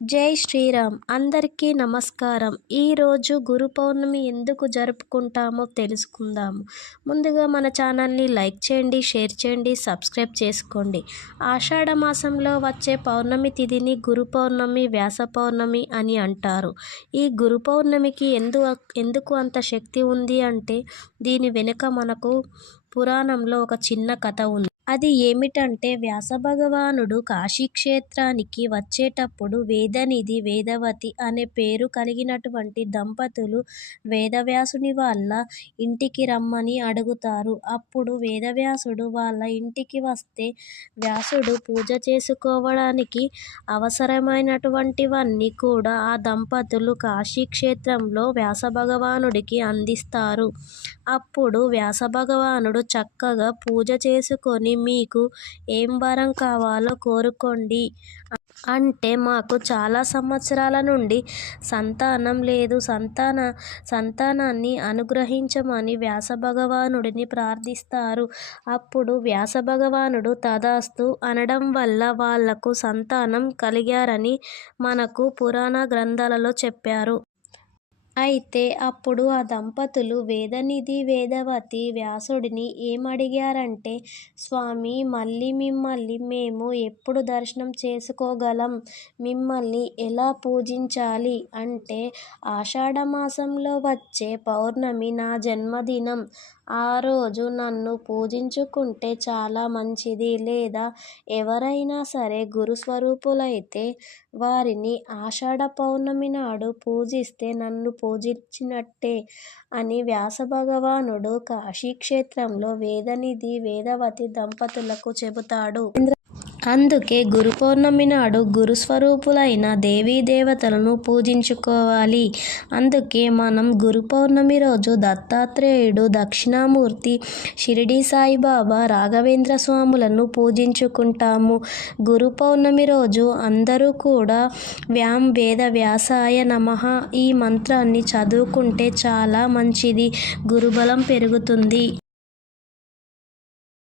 జై శ్రీరామ్. అందరికీ నమస్కారం. ఈరోజు గురు పౌర్ణమి ఎందుకు జరుపుకుంటామో తెలుసుకుందాము. ముందుగా మన ఛానల్ని లైక్ చేయండి, షేర్ చేయండి, సబ్స్క్రైబ్ చేసుకోండి. ఆషాఢ మాసంలో వచ్చే పౌర్ణమి తిథిని గురు పౌర్ణమి, వ్యాస పౌర్ణమి అని అంటారు. ఈ గురు పౌర్ణమికి ఎందుకు అంత శక్తి ఉంది అంటే దీని వెనుక మనకు పురాణంలో ఒక చిన్న కథ ఉంది. అది ఏమిటంటే వ్యాసభగవానుడు కాశీక్షేత్రానికి వచ్చేటప్పుడు వేదనిధి, వేదవతి అనే పేరు కలిగినటువంటి దంపతులు వేదవ్యాసుని వాళ్ళ ఇంటికి రమ్మని అడుగుతారు. అప్పుడు వేదవ్యాసుడు వాళ్ళ ఇంటికి వస్తే వ్యాసుడు పూజ చేసుకోవడానికి అవసరమైనటువంటివన్నీ కూడా ఆ దంపతులు కాశీక్షేత్రంలో వ్యాసభగవానుడికి అందిస్తారు. అప్పుడు వ్యాసభగవానుడు చక్కగా పూజ చేసుకొని మీకు ఏం వరం కావాలో కోరుకోండి అంటే మాకు చాలా సంవత్సరాల నుండి సంతానం లేదు, సంతానాన్ని అనుగ్రహించమని వ్యాసభగవానుడిని ప్రార్థిస్తారు. అప్పుడు వ్యాసభగవానుడు తదాస్తు అనడం వల్ల వాళ్లకు సంతానం కలిగారని మనకు పురాణ గ్రంథాలలో చెప్పారు. అయితే అప్పుడు ఆ దంపతులు వేదనిధి, వేదవతి వ్యాసుడిని ఏమడిగారంటే, స్వామి మళ్ళీ మిమ్మల్ని మేము ఎప్పుడు దర్శనం చేసుకోగలం, మిమ్మల్ని ఎలా పూజించాలి అంటే ఆషాఢమాసంలో వచ్చే పౌర్ణమి నా జన్మదినం, ఆ రోజు నన్ను పూజించుకుంటే చాలా మంచిది, లేదా ఎవరైనా సరే గురుస్వరూపులైతే వారిని ఆషాఢ పౌర్ణమి నాడు పూజిస్తే నన్ను పూజించినట్టే అని వ్యాసభగవానుడు కాశీక్షేత్రంలో వేదనిధి, వేదవతి దంపతులకు చెబుతాడు. అందుకే గురు పౌర్ణమి నాడు గురుస్వరూపులైన దేవతలను పూజించుకోవాలి. అందుకే మనం గురు పౌర్ణమి రోజు దత్తాత్రేయుడు, దక్షిణామూర్తి, షిరిడి సాయిబాబా, రాఘవేంద్ర స్వాములను పూజించుకుంటాము. గురు పౌర్ణమి రోజు అందరూ కూడా వ్యాం వేద వ్యాసాయ నమః ఈ మంత్రాన్ని చదువుకుంటే చాలా మంచిది, గురుబలం పెరుగుతుంది.